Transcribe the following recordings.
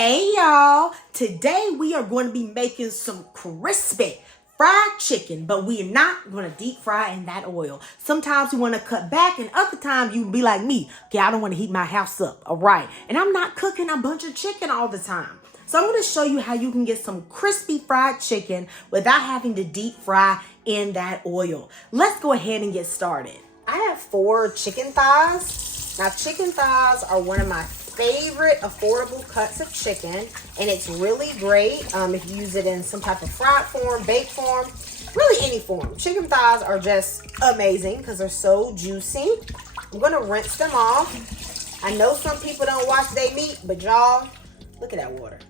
Hey y'all, today we are going to be making some crispy fried chicken, but we are not going to deep fry in that oil. Sometimes we want to cut back, and other times you be like me. Okay, I don't want to heat my house up, all right? And I'm not cooking a bunch of chicken all the time. So I'm going to show you how you can get some crispy fried chicken without having to deep fry in that oil. Let's go ahead and get started. I have 4 chicken thighs. Now, chicken thighs are one of my favorite affordable cuts of chicken, and it's really great if you use it in some type of fried form, baked form, really any form. Chicken thighs are just amazing because they're so juicy. I'm gonna rinse them off. I know some people don't wash their meat, but y'all, look at that water.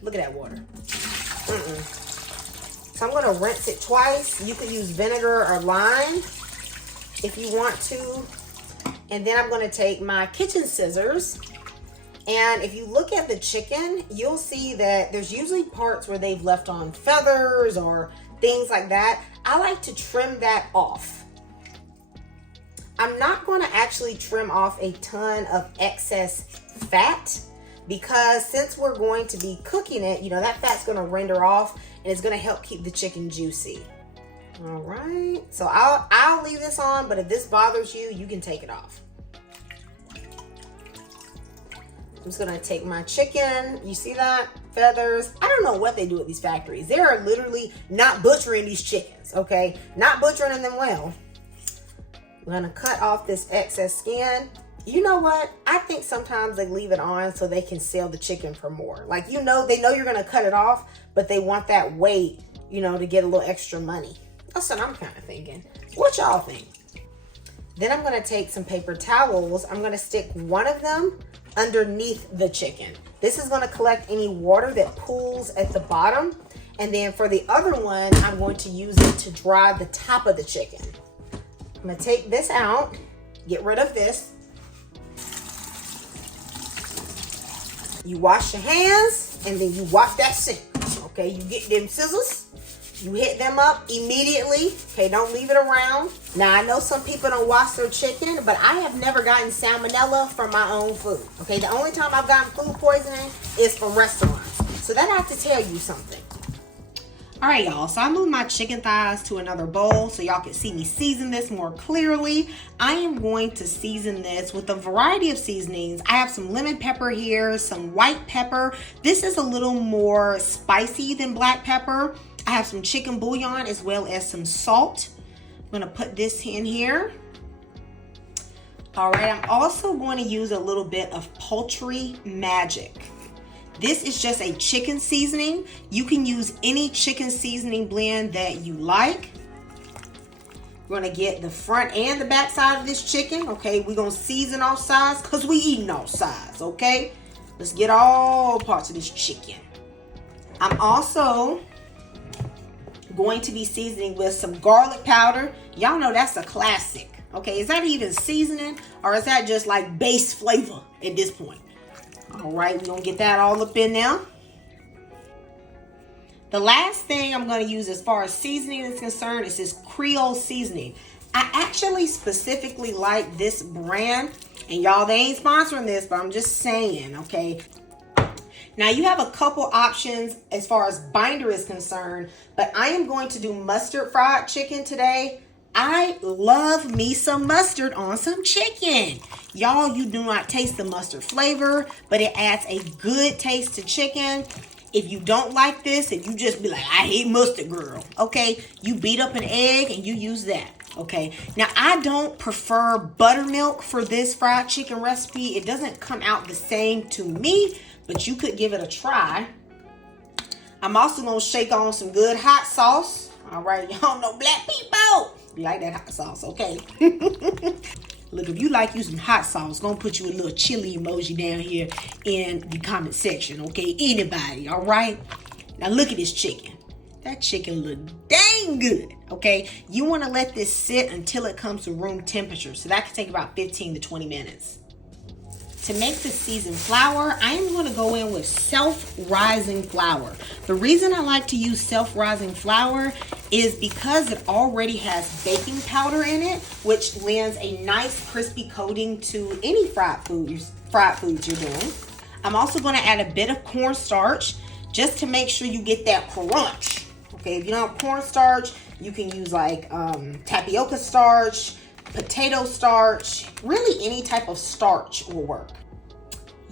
Look at that water. So I'm gonna rinse it twice. You could use vinegar or lime if you want to. And then I'm gonna take my kitchen scissors. And if you look at the chicken, you'll see that there's usually parts where they've left on feathers or things like that. I like to trim that off. I'm not going to actually trim off a ton of excess fat because since we're going to be cooking it, you know, that fat's going to render off and it's going to help keep the chicken juicy. All right. So I'll leave this on, but if this bothers you, you can take it off. I'm just gonna take my chicken. You see that? Feathers. I don't know what they do at these factories. They are literally not butchering these chickens, okay? Not butchering them well. I'm gonna cut off this excess skin. You know what? I think sometimes they leave it on so they can sell the chicken for more. Like, you know, they know you're gonna cut it off, but they want that weight, you know, to get a little extra money. That's what I'm kind of thinking. What y'all think? Then I'm gonna take some paper towels. I'm gonna stick one of them underneath the chicken. This is going to collect any water that pools at the bottom. And then for the other one, I'm going to use it to dry the top of the chicken. I'm going to take this out, get rid of this. You wash your hands and then you wash that sink. Okay, you get them scissors. You hit them up immediately. Okay, don't leave it around. Now, I know some people don't wash their chicken, but I have never gotten salmonella from my own food. Okay, the only time I've gotten food poisoning is from restaurants. So that has to tell you something. All right, y'all. So I moved my chicken thighs to another bowl so y'all can see me season this more clearly. I am going to season this with a variety of seasonings. I have some lemon pepper here, some white pepper. This is a little more spicy than black pepper. I have some chicken bouillon as well as some salt. I'm gonna put this in here. All right, I'm also going to use a little bit of poultry magic. This is just a chicken seasoning. You can use any chicken seasoning blend that you like. We're gonna get the front and the back side of this chicken. Okay, we're gonna season all sides because we eating all sides, okay? Let's get all parts of this chicken. I'm also going to be seasoning with some garlic powder. Y'all know that's a classic. Okay, is that even seasoning or is that just like base flavor at this point? All right, we're gonna get that all up in there. The last thing I'm gonna use as far as seasoning is concerned is this Creole seasoning. I actually specifically like this brand, and y'all, they ain't sponsoring this, but I'm just saying, okay? Now, you have a couple options as far as binder is concerned, but I am going to do mustard fried chicken today. I love me some mustard on some chicken. Y'all, you do not taste the mustard flavor, but it adds a good taste to chicken. If you don't like this, if you just be like, I hate mustard, girl, okay? You beat up an egg and you use that, okay? Now, I don't prefer buttermilk for this fried chicken recipe. It doesn't come out the same to me, but you could give it a try. I'm also gonna shake on some good hot sauce. All right, y'all know black people. You like that hot sauce, okay? Look, if you like you some hot sauce, gonna put you a little chili emoji down here in the comment section, okay? Anybody, all right? Now look at this chicken. That chicken look dang good, okay? You wanna let this sit until it comes to room temperature. So that can take about 15 to 20 minutes. To make the seasoned flour, I am going to go in with self-rising flour. The reason I like to use self-rising flour is because it already has baking powder in it, which lends a nice crispy coating to any fried foods you're doing. I'm also going to add a bit of cornstarch just to make sure you get that crunch. Okay, if you don't have cornstarch, you can use like tapioca starch, potato starch, really any type of starch will work.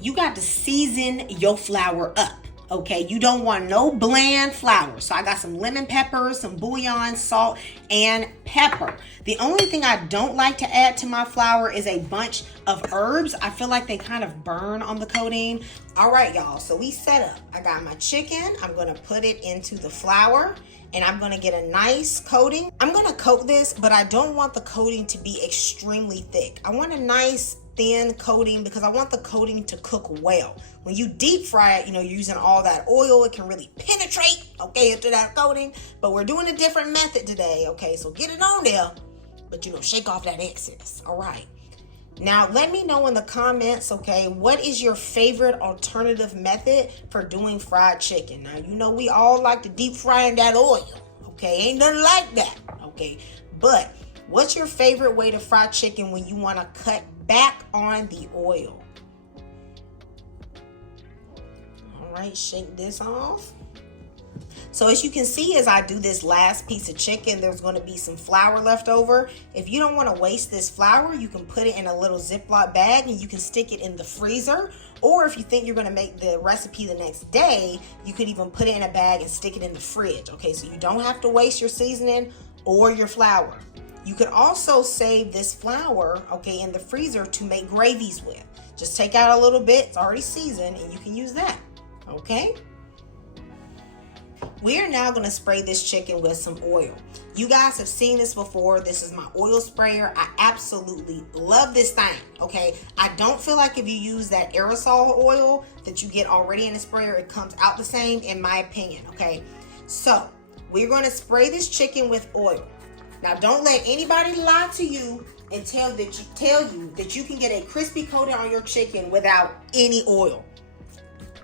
You got to season your flour up. Okay, you don't want no bland flour. So I got some lemon pepper, some bouillon, salt, and pepper. The only thing I don't like to add to my flour is a bunch of herbs. I feel like they kind of burn on the coating. All right, y'all, so we set up. I got my chicken. I'm gonna put it into the flour and I'm gonna get a nice coating. I'm gonna coat this, but I don't want the coating to be extremely thick. I want a nice thin coating because I want the coating to cook well. When you deep fry it, you know, you're using all that oil, it can really penetrate, okay, into that coating. But we're doing a different method today, okay? So get it on there, but you know, shake off that excess, all right? Now, let me know in the comments, okay, what is your favorite alternative method for doing fried chicken? Now, you know we all like to deep fry in that oil, okay? Ain't nothing like that, okay? But what's your favorite way to fry chicken when you want to cut back on the oil? All right, shake this off. So as you can see, as I do this last piece of chicken, there's going to be some flour left over. If you don't want to waste this flour, you can put it in a little Ziploc bag and you can stick it in the freezer. Or if you think you're going to make the recipe the next day, you could even put it in a bag and stick it in the fridge. Okay, so you don't have to waste your seasoning or your flour. You could also save this flour, okay, in the freezer to make gravies with. Just take out a little bit, it's already seasoned, and you can use that, okay? We are now going to spray this chicken with some oil. You guys have seen this before. This is my oil sprayer. I absolutely love this thing, okay? I don't feel like if you use that aerosol oil that you get already in the sprayer, it comes out the same, in my opinion, okay? So, we're going to spray this chicken with oil. Now, don't let anybody lie to you and tell you that you can get a crispy coating on your chicken without any oil.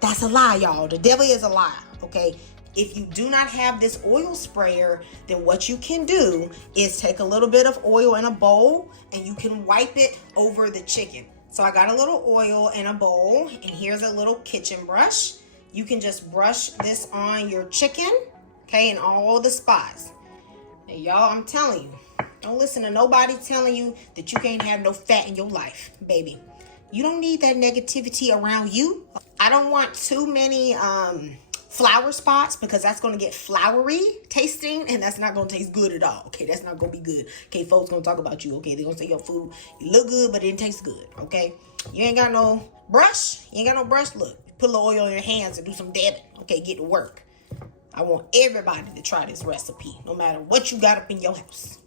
That's a lie, y'all. The devil is a lie, okay? If you do not have this oil sprayer, then what you can do is take a little bit of oil in a bowl and you can wipe it over the chicken. So I got a little oil in a bowl and here's a little kitchen brush. You can just brush this on your chicken, okay, in all the spots. Now, y'all, I'm telling you, don't listen to nobody telling you that you can't have no fat in your life, baby. You don't need that negativity around you. I don't want too many flour spots because that's going to get floury tasting and that's not going to taste good at all. Okay, that's not going to be good. Okay, folks going to talk about you. Okay, they're going to say your food, you look good, but it didn't taste good. Okay, you ain't got no brush. You ain't got no brush. Look, put a little oil in your hands and do some dabbing. Okay, get to work. I want everybody to try this recipe, no matter what you got up in your house.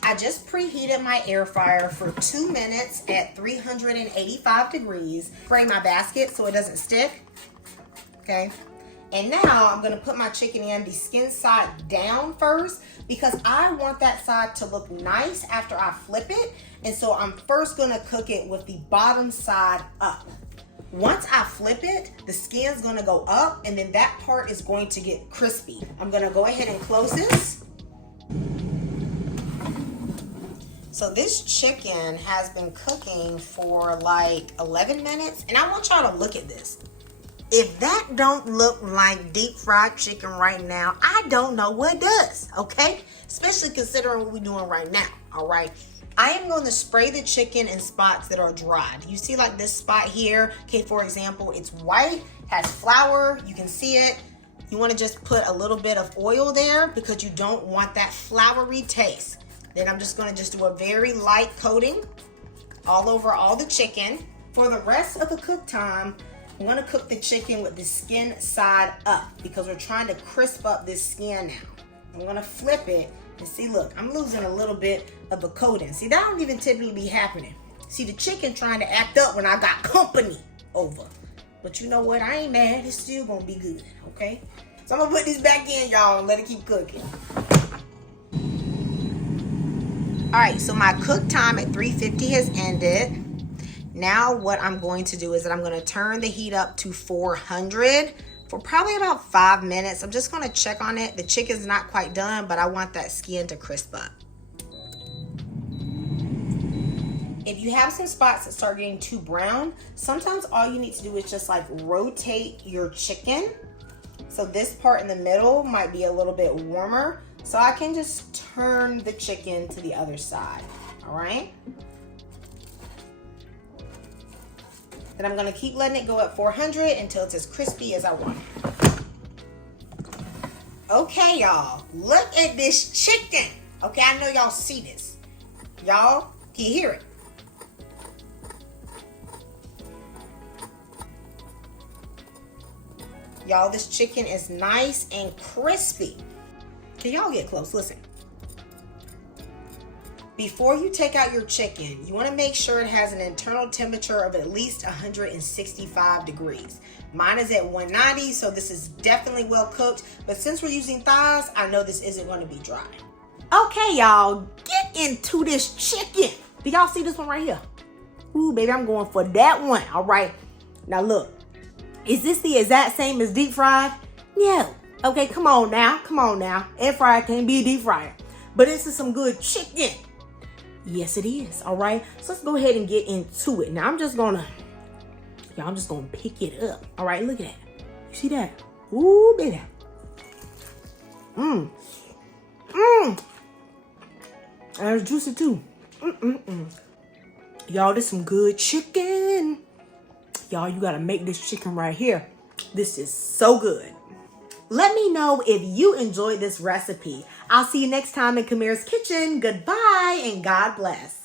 I just preheated my air fryer for 2 minutes at 385 degrees. Spray my basket so it doesn't stick. Okay. And now I'm going to put my chicken in the skin side down first because I want that side to look nice after I flip it. And so I'm first going to cook it with the bottom side up. Once I flip it, the skin's going to go up and then that part is going to get crispy. I'm going to go ahead and close this. So this chicken has been cooking for like 11 minutes and I want y'all to look at this. If that don't look like deep fried chicken right now, I don't know what does, okay? Especially considering what we're doing right now, all right? I am going to spray the chicken in spots that are dry. You see like this spot here, okay, for example, it's white, has flour, you can see it. You want to just put a little bit of oil there because you don't want that floury taste. Then I'm just going to just do a very light coating all over all the chicken. For the rest of the cook time, I'm going to cook the chicken with the skin side up because we're trying to crisp up this skin now. I'm going to flip it and see, look, I'm losing a little bit of the coating. See, that don't even typically be happening. See, the chicken trying to act up when I got company over. But you know what? I ain't mad. It's still going to be good, okay? So I'm going to put this back in, y'all, and let it keep cooking. All right, so my cook time at 350 has ended. Now what I'm going to do is that I'm going to turn the heat up to 400 for probably about 5 minutes. I'm just going to check on it. The chicken's not quite done, but I want that skin to crisp up. If you have some spots that start getting too brown, sometimes all you need to do is just like rotate your chicken. So this part in the middle might be a little bit warmer. So I can just turn the chicken to the other side, all right? Then I'm gonna keep letting it go at 400 until it's as crispy as I want it. Okay, y'all, look at this chicken. Okay, I know y'all see this. Y'all, can you hear it? Y'all, this chicken is nice and crispy. Can y'all get close? Listen. Before you take out your chicken, you want to make sure it has an internal temperature of at least 165 degrees. Mine is at 190, so this is definitely well cooked. But since we're using thighs, I know this isn't going to be dry. Okay, y'all, get into this chicken. Do y'all see this one right here? Ooh, baby, I'm going for that one. All right. Now, look. Is this the exact same as deep fried? No. Okay, come on now. Come on now. Air fryer can't be a deep fryer. But this is some good chicken. Yes, it is. All right. So let's go ahead and get into it. Now, I'm just going to pick it up. All right, look at that. You see that? Ooh, baby. And it's juicy too. Y'all, this is some good chicken. Y'all, you got to make this chicken right here. This is so good. Let me know if you enjoyed this recipe. I'll see you next time in Kamira's Kitchen. Goodbye and God bless.